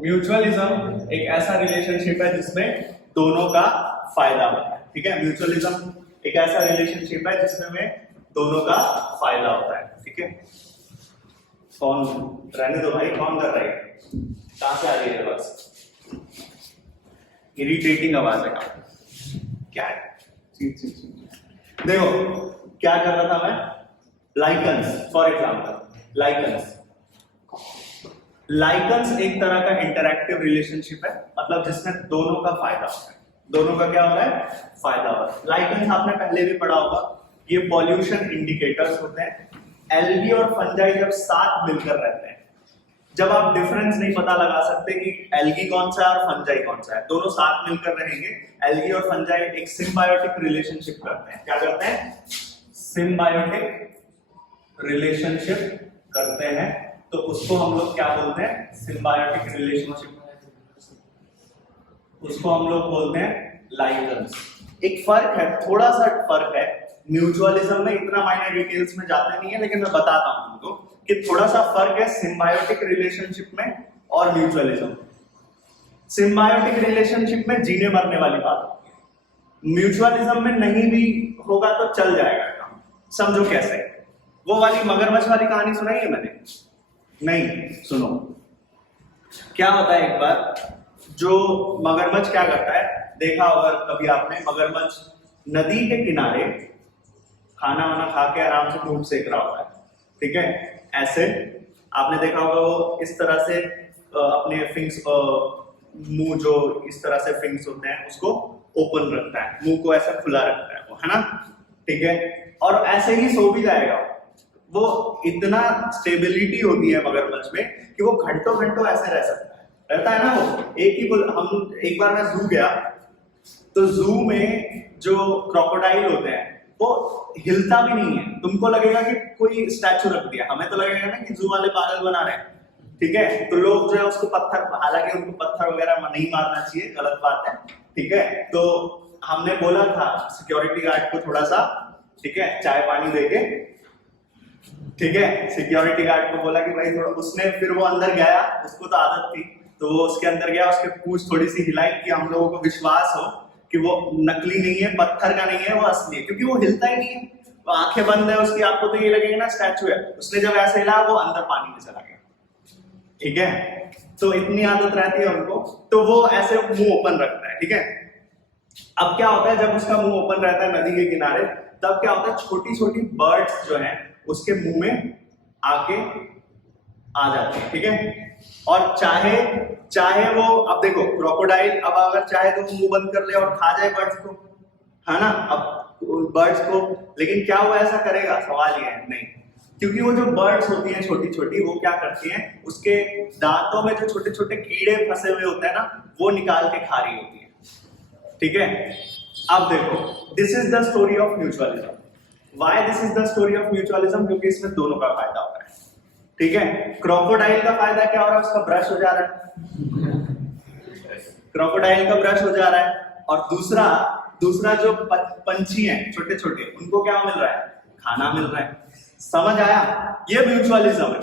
Mutualism एक ऐसा relationship है जिसमें दोनों का फायदा होता है। ठीक है, म्यूचुअलिज्म एक ऐसा रिलेशनशिप है जिसमें दोनों का फायदा होता है। ठीक है, कौन रहने दो भाई, कौन कर रहा है, कहां से आ रही है आवाज? इरिटेटिंग आवाज है क्या है? देखो क्या कर रहा था मैं, लाइकन्स फॉर एग्जांपल, लाइकन्स एक तरह का इंटरैक्टिव रिलेशनशिप है, मतलब जिसमें दोनों का फायदा होता है। दोनों का क्या होता है? फायदा होता है। लाइकन्स आपने पहले भी पढ़ा होगा, ये पॉल्यूशन इंडिकेटर्स होते हैं। एल्गी और फंजाई जब साथ मिलकर रहते हैं, जब आप डिफरेंस नहीं पता लगा सकते कि एल्गी कौन सा है और फंजाई कौन सा है, दोनों साथ मिलकर रहेंगे, एल्गी और फंजाई एक सिम्बायोटिक रिलेशनशिप करते हैं। क्या करते हैं? सिम्बायोटिक रिलेशनशिप करते हैं, तो उसको हम लोग क्या बोलते हैं? Symbiotic relationship. उसको हम लोग बोलते हैं लाइकन्स। एक फर्क है, थोड़ा सा फर्क है, म्यूचुअलिज्म में इतना माइनर डिटेल्स में जाते नहीं है, लेकिन मैं बताता हूं तुमको कि थोड़ा सा फर्क है सिम्बायोटिक रिलेशनशिप में और म्यूचुअलिज्म। सिम्बायोटिक रिलेशनशिप में जीने मरने वाली बात होती है, म्यूचुअलिज्म में नहीं भी होगा तो चल जाएगा काम। समझो कैसे, वो वाली मगरमच्छ वाली कहानी सुनाई है मैंने? नहीं, सुनो क्या होता है। एक बार जो मगरमच्छ क्या करता है, देखा होगा कभी आपने, मगरमच्छ नदी के किनारे खाना वाना खा के आराम से धूप सेक रहा होता है। ठीक है, ऐसे आपने देखा होगा वो इस तरह से अपने फिंग्स, मुंह जो इस तरह से फिंग्स होते हैं उसको ओपन रखता है, मुंह को ऐसा खुला रखता है वो, है ना? ठीक है, और ऐसे ही सो भी जाएगा वो। इतना स्टेबिलिटी होती है मगरमच्छ में कि वो घंटों घंटों ऐसे रह सकता है, रहता है ना वो। एक बार मैं जू गया, तो जू में जो क्रोकोडाइल होते हैं वो हिलता भी नहीं है। तुमको लगेगा कि कोई स्टैचू रख दिया, हमें तो लगेगा ना कि जू वाले पागल बना रहे हैं। ठीक है, तो लोग जो है उसको पत्थर, हालांकि उनको पत्थर वगैरह नहीं मारना चाहिए, गलत बात है। ठीक है, तो हमने बोला था सिक्योरिटी गार्ड को थोड़ा सा, ठीक है, चाय पानी देके, ठीक है, सिक्योरिटी गार्ड को बोला कि भाई थोड़ा, उसने फिर वो अंदर गया, उसको तो आदत थी, तो वो उसके अंदर गया, उसके पूंछ थोड़ी सी हिलाई कि हम लोगों को विश्वास हो कि वो नकली नहीं है, पत्थर का नहीं है, वो असली है, क्योंकि वो हिलता ही नहीं है, तो आंखें बंद है उसकी, आपको तो ये लगेगा ना स्टैचू है। उसने जब ऐसे हिला, वो अंदर पानी में चला गया। ठीक है, तो इतनी आदत रहती है उनको, तो वो ऐसे मुंह ओपन रखता है। ठीक है, अब क्या होता है जब उसका मुंह ओपन रहता है नदी के किनारे, तब क्या होता है, छोटी छोटी बर्ड्स जो हैं उसके मुंह में आके आ जाते हैं। ठीक है, और चाहे वो, अब देखो क्रोकोडाइल अब अगर चाहे तो मुंह बंद कर ले और खा जाए बर्ड्स को, है ना, अब बर्ड्स को, लेकिन क्या वो ऐसा करेगा? सवाल ये है, नहीं, क्योंकि वो जो बर्ड्स होती हैं छोटी छोटी, वो क्या करती हैं, उसके दांतों में जो छोटे छोटे कीड़े फंसे हुए होते हैं ना, वो निकाल के खा रही होती है। ठीक है, अब देखो, this is the story of mutualism. Why this is the story of mutualism? क्योंकि इसमें दोनों का फायदा होता है। ठीक है, क्रोकोडाइल का फायदा क्या हो रहा है? उसका ब्रश हो जा रहा है, क्रोकोडाइल का ब्रश हो जा रहा है, और दूसरा जो पंछी हैं छोटे छोटे, उनको क्या मिल रहा है? खाना मिल रहा है। समझ आया? ये म्यूचुअलिज्म है।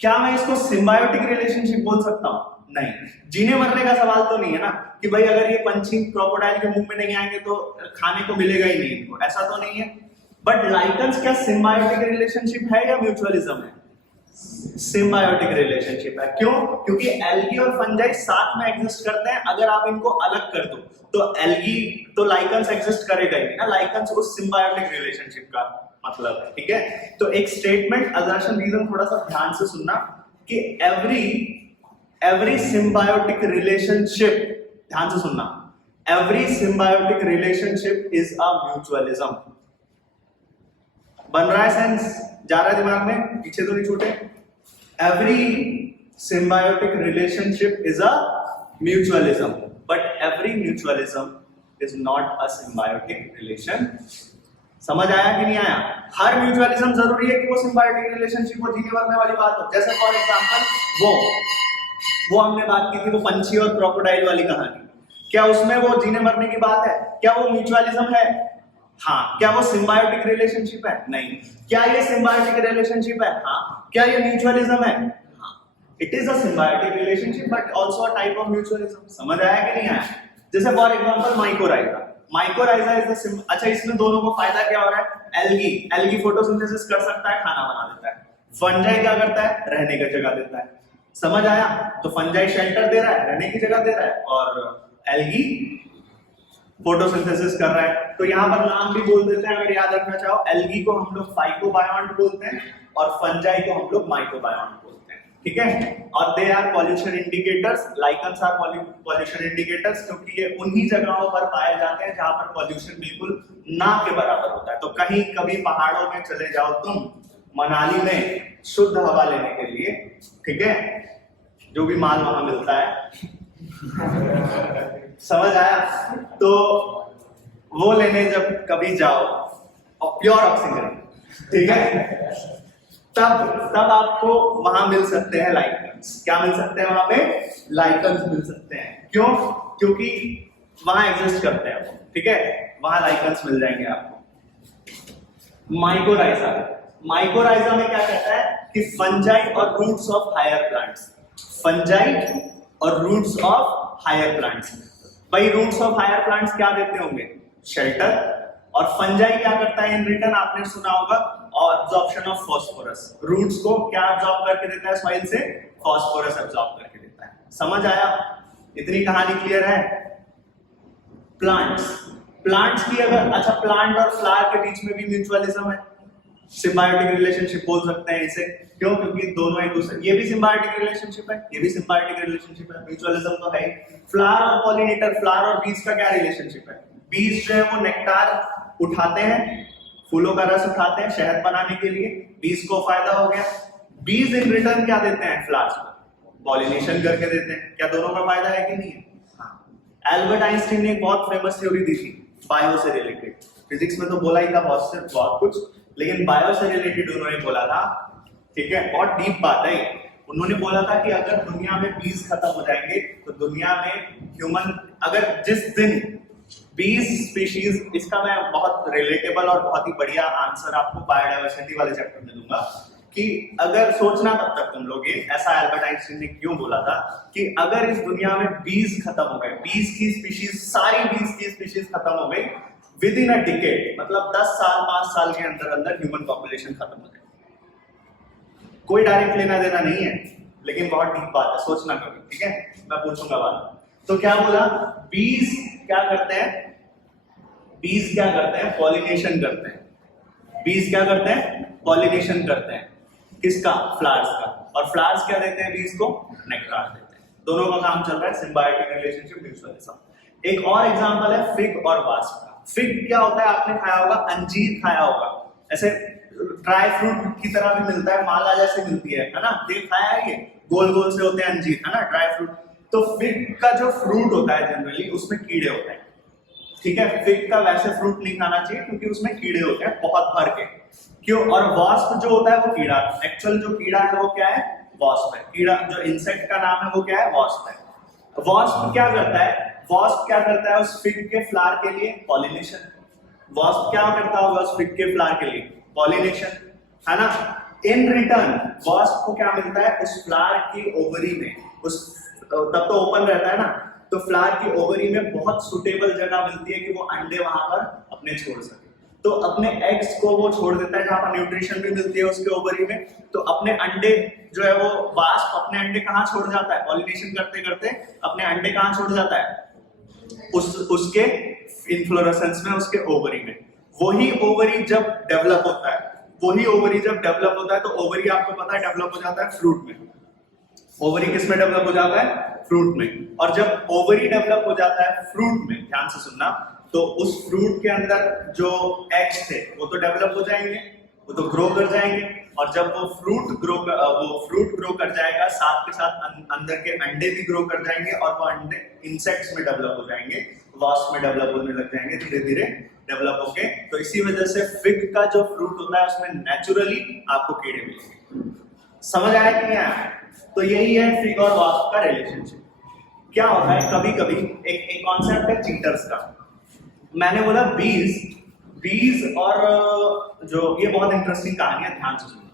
क्या मैं इसको सिम्बायोटिक रिलेशनशिप बोल सकता हूं? नहीं, जीने मरने का सवाल तो नहीं है ना, कि भाई अगर ये पंछी क्रोकोडाइल के मुंह में नहीं आएंगे तो खाने को मिलेगा ही नहीं इनको, ऐसा तो नहीं है। बट लाइकन्स क्या सिम्बायोटिक रिलेशनशिप है या म्यूचुअलिज्म है? सिम्बायोटिक रिलेशनशिप है। क्यों? क्योंकि एल्गी और फंजाई साथ में एग्जिस्ट करते हैं। अगर आप इनको अलग कर दो तो एल्गी, तो लाइकन्स एग्जिस्ट करेगा ही नहीं ना, लाइकन्स उस सिम्बायोटिक रिलेशनशिप का मतलब है। ठीक है, तो एक स्टेटमेंट, असर्शन, रीजन थोड़ा सा ध्यान से सुनना, कि एवरी सिम्बायोटिक रिलेशनशिप, ध्यान से सुनना, every symbiotic relationship is a mutualism. बन रहा है सेंस? जा रहा है दिमाग में? पीछे तो नहीं छूटे? Every symbiotic relationship is a mutualism, but every mutualism is not a symbiotic relation. समझ आया कि नहीं आया? हर म्यूचुअलिज्म जरूरी है कि वो सिम्बायोटिक रिलेशनशिप हो, जीने मरने वाली बात हो। जैसे फॉर एग्जांपल वो हमने बात की थी, वो पंछी और क्रोकोडाइल वाली कहानी, क्या उसमें वो जीने मरने की बात है? क्या वो म्यूचुअलिज्म है? हाँ। क्या वो सिम्बायोटिक रिलेशनशिप है? नहीं। क्या ये सिम्बायोटिक रिलेशनशिप है? हाँ। क्या ये म्यूचुअलिज्म है? हाँ। It is a symbiotic relationship but also a type of mutualism. समझ आया कि नहीं आया? जैसे for example mycorrhiza, mycorrhiza is the अच्छा, इसमें दोनों को फायदा क्या हो रहा है? एल्गी फोटोसिंथेसिस कर सकता है, खाना बना देता है। फंजाई क्या करता है? रहने की जगह देता है। समझ आया? तो फंजाई शेल्टर दे रहा है, रहने की जगह दे रहा है, और एल्गी फोटोसिंथेसिस कर रहा है। तो यहाँ पर नाम भी बोल देते हैं, अगर याद रखना चाहो। एल्गी को हम लोग फाइकोबायोन्ट बोलते हैं और फंजाई को हम लोग माइकोबायोन्ट बोलते हैं, ठीक है? और they are pollution indicators, lichens are pollution indicators, क्योंकि ये उन्हीं जगहों पर पाए जाते हैं जहां पर पॉल्यूशन बिल्कुल ना के बराबर होता है। तो कहीं कभी पहाड़ों में चले जाओ तुम, मनाली में शुद्ध हवा लेने के लिए, ठीक है, जो भी माल वहां मिलता है समझ आया? तो वो लेने जब कभी जाओ, और प्योर ऑक्सीजन, ठीक है, तब आपको वहां मिल सकते हैं लाइकन्स। क्या मिल सकते हैं वहां पे? लाइकन्स मिल सकते हैं। क्यों? क्योंकि वहां एग्जिस्ट करते हैं वो, ठीक है, वहां लाइकन्स मिल जाएंगे आपको। माइकोराइजा, माइकोराइजा में क्या कहता है कि फंजाई और roots of higher plants, fungi और रूट्स ऑफ हायर प्लांट्स। भाई रूट्स ऑफ हायर प्लांट्स क्या देते होंगे? शेल्टर। और फंजाई क्या करता है इन रिटर्न? आपने सुना होगा एब्जॉर्प्शन ऑफ फास्फोरस। रूट्स को क्या एब्जॉर्ब करके देता है सॉइल से? फास्फोरस एब्जॉर्ब करके देता है। समझ आया? इतनी कहानी क्लियर है? प्लांट्स, प्लांट्स की अगर, अच्छा, प्लांट और फ्लावर के बीच में भी म्यूचुअलिज्म है, सिम्बायोटिक रिलेशनशिप बोल सकते हैं इसे। क्यों? क्योंकि दोनों एक दूसरे, ये भी सिम्बायोटिक रिलेशनशिप है, ये भी सिम्बायोटिक रिलेशनशिप है, म्यूचुअलिज्म तो है। फ्लावर और पॉलिनेटर, फ्लावर और बीज का क्या रिलेशनशिप है? बीज जो है वो नेक्टार उठाते हैं, फूलों का रस उठाते हैं शहद बनाने के लिए, बीज को फायदा हो गया। बीज इन रिटर्न क्या देते हैं फ्लावर्स को? पॉलिनेशन करके देते हैं। क्या दोनों का फायदा है कि नहीं है? हाँ। एल्बर्ट आइंस्टीन ने एक बहुत फेमस थ्योरी दी थी बायो से रिलेटेड। फिजिक्स में तो बोला ही था बहुत कुछ, लेकिन बायो से रिलेटेड उन्होंने बोला था, ठीक है, बहुत डीप बात है। उन्होंने बोला था कि अगर दुनिया में बीज खत्म हो जाएंगे तो दुनिया में ह्यूमन, अगर जिस दिन बीज स्पीशीज, इसका मैं बहुत रिलेटेबल और बहुत ही बढ़िया आंसर आपको बायोडायवर्सिटी वाले चैप्टर में दूंगा, कि अगर सोचना तब तक तुम लोग, ऐसा एल्बर्ट आइंस्टीन ने क्यों बोला था कि अगर इस दुनिया में बीज खत्म हो गए, बीज की स्पीशीज, सारी बीज की स्पीशीज खत्म हो गई विद इन अ डिकेड, मतलब 10 साल 5 साल के अंदर अंदर ह्यूमन पॉपुलेशन खत्म हो जाए। कोई डायरेक्ट लेना देना नहीं है, लेकिन बहुत डीप बात है, सोचना कभी, ठीक है, मैं पूछूंगा बाद। तो क्या बोला? बीज क्या करते हैं? बीज क्या करते हैं? पॉलिनेशन करते हैं। बीज क्या करते हैं? पॉलिनेशन करते हैं। किसका? फ्लावर्स का। और फ्लावर्स क्या देते हैं बीज को? नेक्टार देते हैं। दोनों का काम चल रहा है सिम्बायोटिक रिलेशनशिप, म्यूचुअलिज्म। एक और एग्जांपल है फिग और वास्प का। फिग क्या होता है? आपने खाया होगा, अंजीर खाया होगा, ऐसे ड्राई फ्रूट की तरह भी मिलता है, माला जैसे मिलती है ना? देख खाया है, ये गोल गोल से होते हैं अंजीर, है ना, ड्राई फ्रूट। तो फिग का जो फ्रूट होता है जनरली उसमें कीड़े होते हैं, ठीक है। फिग का वैसे फ्रूट नहीं खाना चाहिए क्योंकि उसमें कीड़े होते हैं बहुत भर के। क्यों? और वास्प जो होता है वो कीड़ा, एक्चुअल जो कीड़ा है वो क्या है? वास्प है। कीड़ा जो इंसेक्ट का नाम है वो क्या है? वास्प है। वास्प क्या करता है? वास्प क्या करता है उस फिग के फ्लावर के लिए? पॉलिनेशन। वास्प क्या करता होगा उस फिग के फ्लावर के लिए? पॉलिनेशन, है ना। इन रिटर्न वास्प को क्या मिलता है? उस फ्लावर की ओवरी में, उस तब तो ओपन रहता है ना, तो फ्लावर की ओवरी में बहुत सुटेबल जगह मिलती है कि वो अंडे वहां पर अपने छोड़ सके। तो अपने एग्स को वो छोड़ देता है जहां पर न्यूट्रिशन भी मिलती है उसके ओवरी में। तो अपने अंडे जो है वो वास्प अपने अंडे कहाँ छोड़ जाता है? पॉलिनेशन करते करते अपने अंडे कहाँ छोड़ जाता है? उसके इन्फ्लोरेसेंस में, उसके ओवरी में। वही ओवरी जब डेवलप होता है, तो ओवरी आपको पता है डेवलप हो जाता है फ्रूट में। ओवरी किस में डेवलप हो जाता है? फ्रूट में। और जब ओवरी डेवलप हो जाता है फ्रूट में, ध्यान से सुनना, तो उस फ्रूट के अंदर जो एग्स थे वो तो डेवलप हो जाएंगे, वो तो ग्रो कर जाएंगे। और जब वो फ्रूट ग्रो कर जाएगा, साथ के साथ अंदर के अंडे भी ग्रो कर जाएंगे, और वो अंडे इंसेक्ट्स में डेवलप हो जाएंगे, वास्प में डेवलप होने लग जाएंगे, धीरे धीरे डेवलप होके। तो इसी वजह से फिग का जो फ्रूट होता है उसमें नेचुरली आपको कीड़े मिलेंगे। समझ आया कि नहीं आया? तो यही है फिग और वास्प का रिलेशनशिप। क्या होता है कभी कभी, एक कॉन्सेप्ट है चीटर्स का। मैंने बोला बीज और जो, ये बहुत इंटरेस्टिंग कहानी है, ध्यान से सुनो।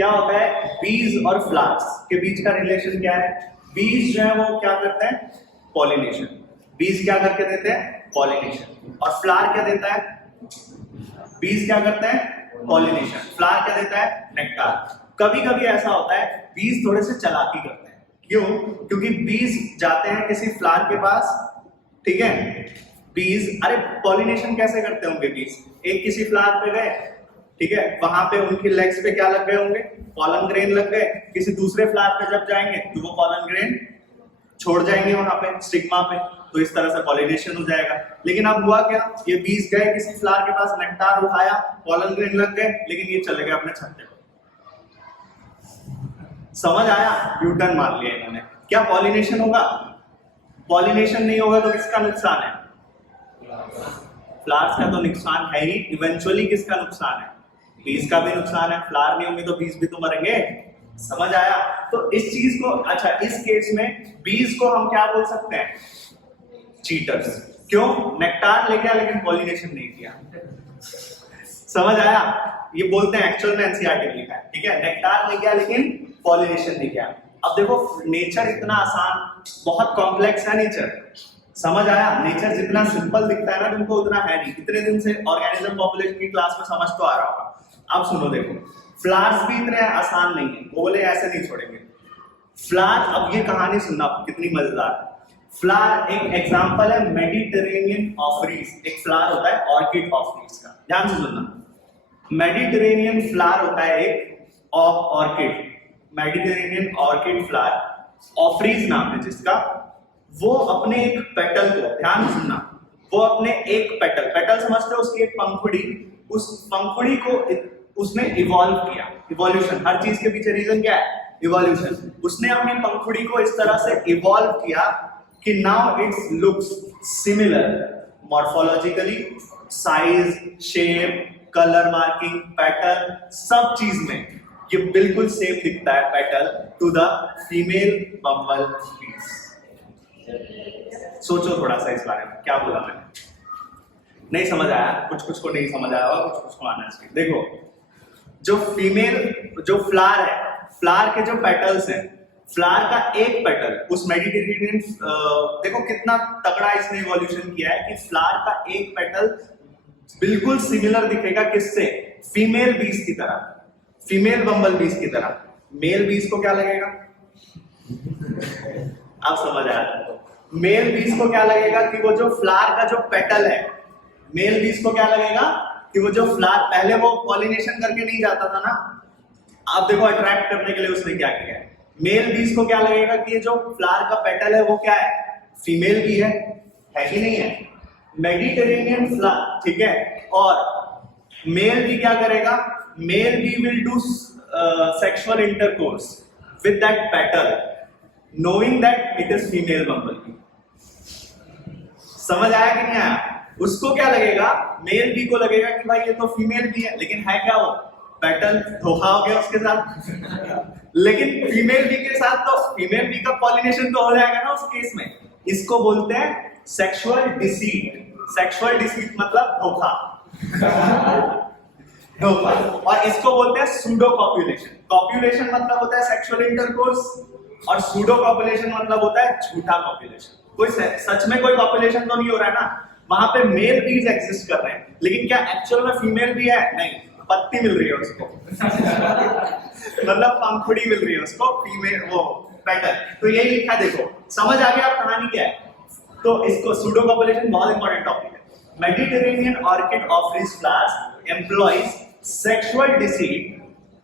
क्या होता है, बीज और फ्लावर्स के बीच का रिलेशन क्या है? बीज जो है वो क्या करते हैं? पॉलिनेशन। बीज क्या करके देते हैं? पॉलिनेशन। और फ्लावर क्या देता है? बीज क्या करते हैं? पॉलिनेशन। फ्लावर क्या देता है? नेक्टार। कभी कभी ऐसा होता है बीज थोड़े से चालाकी करते हैं। क्यों? क्योंकि बीज जाते हैं किसी फ्लावर के पास, ठीक है, बीज, अरे पॉलिनेशन कैसे करते होंगे बीज? एक किसी फ्लावर पे गए, ठीक है, वहां पे उनकी लेग्स पे क्या लग गए होंगे? पॉलन ग्रेन लग गए। किसी दूसरे फ्लावर पे जब जाएंगे तो वो पॉलन ग्रेन छोड़ जाएंगे वहां पे स्टिग्मा पे, तो इस तरह से पॉलिनेशन हो जाएगा। लेकिन अब हुआ क्या, ये बीज गए किसी फ्लावर के पास, नेक्टार उठाया, पॉलन ग्रेन लग गए, लेकिन ये चले गए अपने छत्ते पर। समझ आया? यूटर्न मार लिया इन्होंने। क्या पॉलिनेशन होगा? पॉलिनेशन नहीं होगा तो किसका नुकसान है? फ्लावर्स का तो नुकसान है ही। इवेंचुअली किसका नुकसान है? बीज का भी नुकसान है। फ्लावर नहीं होंगे तो बीज भी तो मरेंगे। समझ आया? तो इस चीज को, अच्छा, इस केस में बीज को हम क्या बोल सकते हैं? चीटर्स। क्यों? नेक्टार ले गया लेकिन पॉलिनेशन नहीं किया। समझ आया? ये बोलते हैं, एक्चुअल में एनसीईआरटी में लिखा है, ठीक है, नेक्टार ले गया लेकिन पॉलिनेशन नहीं किया। अब देखो नेचर इतना आसान, बहुत कॉम्प्लेक्स है नेचर। समझ आया? नेचर जितना सिंपल दिखता है ना तुमको उतना है नहीं। कितने दिन से ऑर्गेनिज्म पॉपुलेशन की क्लास में समझ तो आ रहा होगा। अब सुनो, देखो फ्लावर्स भी इतने आसान नहीं है, बोले ऐसे नहीं छोड़ेंगे फ्लावर। अब ये कहानी सुनना कितनी मजेदार है। फ्लावर एक एग्जांपल है मेडिटेरेनियन ऑफरीज। एक फ्लावर होता है ऑर्किड ऑफरीज का, ध्यान से सुनना। मेडिटेरेनियन फ्लावर होता है एक ऑर्किड, मेडिटेरेनियन ऑर्किड फ्लावर, ऑफरीज नाम है जिसका। वो अपने एक पेटल को, ध्यान से सुनना, वो अपने एक पेटल, पेटल समझते हो, उसकी एक पंखुड़ी, उस पंखुड़ी को उसने इवॉल्व किया। इवोल्यूशन, हर चीज के पीछे रीजन क्या है? इवोल्यूशन। उसने अपनी पंखुड़ी को इस तरह से इवॉल्व किया कि now it's looks similar morphologically, size, shape, colour marking, pattern, सब चीज में ये बिल्कुल सेम दिखता है पेटल टू द फीमेल बम्बल बीज। सोचो थोड़ा सा इस बारे में, क्या बोला मैंने? नहीं समझ आया? कुछ कुछ को नहीं समझ आया होगा, कुछ कुछ को आना चाहिए। देखो जो फीमेल, जो फ्लावर है, फ्लावर के जो पेटल्स हैं, फ्लावर का एक पेटल उस मेडिटेरेनियन, देखो कितना तगड़ा इसने इवोल्यूशन किया है कि फ्लावर का एक पेटल बिल्कुल सिमिलर दिखेगा किससे? फीमेल बीज की तरह, फीमेल बम्बल बीज की तरह। मेल बीज को क्या लगेगा? आप समझ आया? मेल बीज को क्या लगेगा कि वो जो फ्लावर का जो पेटल है, मेल बीज को क्या लगेगा कि वो जो फ्लावर, पहले वो पॉलिनेशन करके नहीं जाता था ना, आप देखो अट्रैक्ट करने के लिए उसने क्या किया है। मेल बीज को क्या लगेगा कि ये जो फ्लावर का पेटल है वो क्या है? फीमेल भी है कि नहीं है? मेडिटेरेनियन फ्लावर, ठीक है। और मेल भी क्या करेगा? मेल भी will do sexual intercourse with that petal, knowing that it is female bumblebee। समझ आया कि नहीं आया? उसको क्या लगेगा? मेल बी को लगेगा कि भाई ये तो फीमेल भी है, लेकिन है क्या वो? पेटल। धोखा हो गया उसके साथ। लेकिन फीमेल बी के साथ तो फीमेल बी का पॉलिनेशन तो हो जाएगा ना उस केस में। इसको बोलते हैं सेक्सुअल डिसीट। सेक्सुअल डिसीट मतलब धोखा। धोखा। और इसको बोलते हैं सूडो कॉप्युलेशन। कॉप्युलेशन मतलब होता है सेक्सुअल इंटरकोर्स, और सूडो कॉपुलेशन मतलब होता है झूठा कॉपुलेशन। कोई सच में कोई कॉपुलेशन तो नहीं हो रहा है ना, वहां पे मेल बीज एग्जिस्ट कर रहे हैं, लेकिन क्या एक्चुअल में फीमेल भी है? नहीं, पत्ती मिल रही है उसको। मतलब पंखुड़ी मिल रही है उसको, फीमेल वो पेटल। तो यही लिखा, देखो समझ आ गया आप कहानी क्या है? तो इसको सूडो कॉपुलेशन बहुत इंपॉर्टेंट टॉपिक है। Mediterranean orchid Ophrys flowers employs sexual deceit,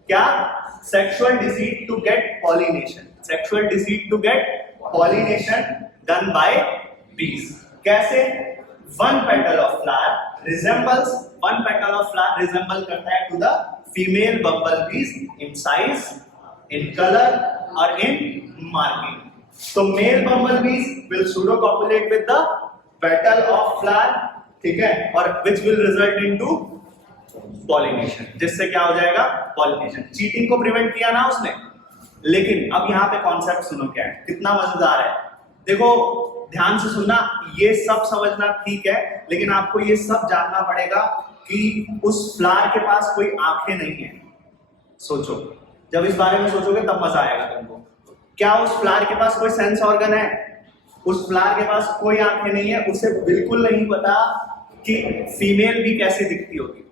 क्या? Sexual deceit to get pollination. Sexual deceit to get pollination done by bees। कैसे? One petal of flower resembles करता है to the female bumblebees in size, in color और in marking। So male bumblebees will pseudo copulate with the petal of flower, ठीक है, और which will result into pollination, जिससे क्या हो जाएगा? Pollination। चीटिंग को प्रिवेंट किया ना उसने। लेकिन अब यहाँ पे कॉन्सेप्ट सुनो क्या है, कितना मजेदार है। देखो ध्यान से सुनना, ये सब समझना ठीक है, लेकिन आपको ये सब जानना पड़ेगा कि उस फ्लावर के पास कोई आंखें नहीं है। सोचो, जब इस बारे में सोचोगे तब मजा आएगा तुमको। क्या उस फ्लावर के पास कोई सेंस ऑर्गन है? उस फ्लावर के पास कोई आंखें नहीं है, उसे बिल्कुल नहीं पता कि फीमेल भी कैसे दिखती होगी।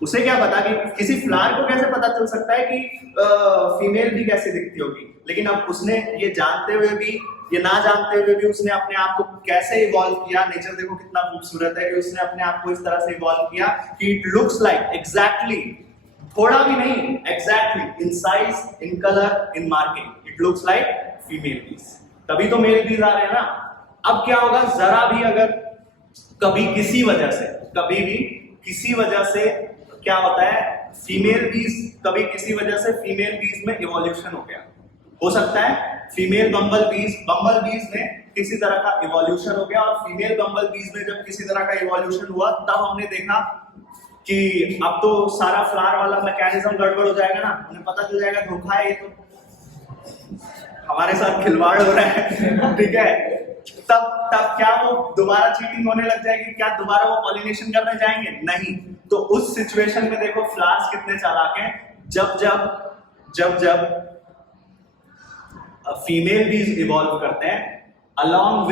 उसे क्या पता कि किसी फ्लावर को कैसे पता चल सकता है कि फीमेल भी कैसे दिखती होगी। लेकिन अब उसने ये जानते हुए भी, ये ना जानते हुए भी उसने अपने आप को कैसे इवॉल्व किया। नेचर देखो कितना खूबसूरत है कि उसने अपने आप को इस तरह से इवॉल्व किया कि इट लुक्स लाइक एग्जैक्टली, थोड़ा भी नहीं, exactly in size, in colour, in marking, it looks like female बीज। तभी तो मेल बीज आ रहे हैं ना। अब क्या होगा, जरा भी अगर कभी किसी वजह से, कभी भी किसी वजह से क्या होता है, फीमेल बीज, कभी किसी वजह से फीमेल बीज में इवोल्यूशन हो गया, हो सकता है फीमेल बम्बल बीज में किसी तरह का इवोल्यूशन हो गया, और फीमेल बम्बल बीज में जब किसी तरह का इवोल्यूशन हुआ तब हमने देखा कि अब तो सारा फ्लावर वाला मैकेनिज्म गड़बड़ हो जाएगा ना, उन्हें पता चल जाएगा धोखा है, ये तो हमारे साथ खिलवाड़ हो रहा है, ठीक है। तब क्या वो दोबारा चीटिंग होने लग जाएगी? क्या दोबारा वो पॉलिनेशन करने जाएंगे? नहीं। तो उस सिचुएशन में देखो फ्लावर्स कितने चालाक हैं, जब फीमेल बीज इवॉल्व करते हैं along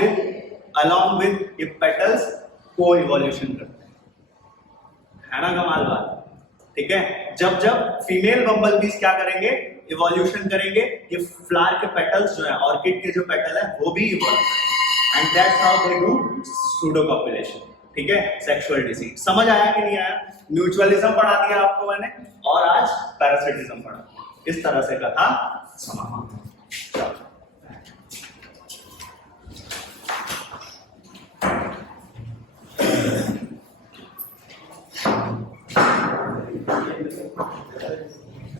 with ये पेटल्स को इवोल्यूशन करते हैं, है ना कमाल बात, ठीक है। जब फीमेल बम्बल बीज क्या करेंगे, इवोल्यूशन करेंगे, ये फ्लावर के पेटल्स जो है, ऑर्किड के जो पेटल है वो भी इवॉल्व करेंगे, and that's how they do pseudo copulation, ठीक है, सेक्सुअल डिसीज। समझ आया कि नहीं आया? म्यूचुअलिज्म पढ़ा दिया आपको मैंने, और आज पैरासिटिज्म पढ़ा, इस तरह से कथा समाप्त।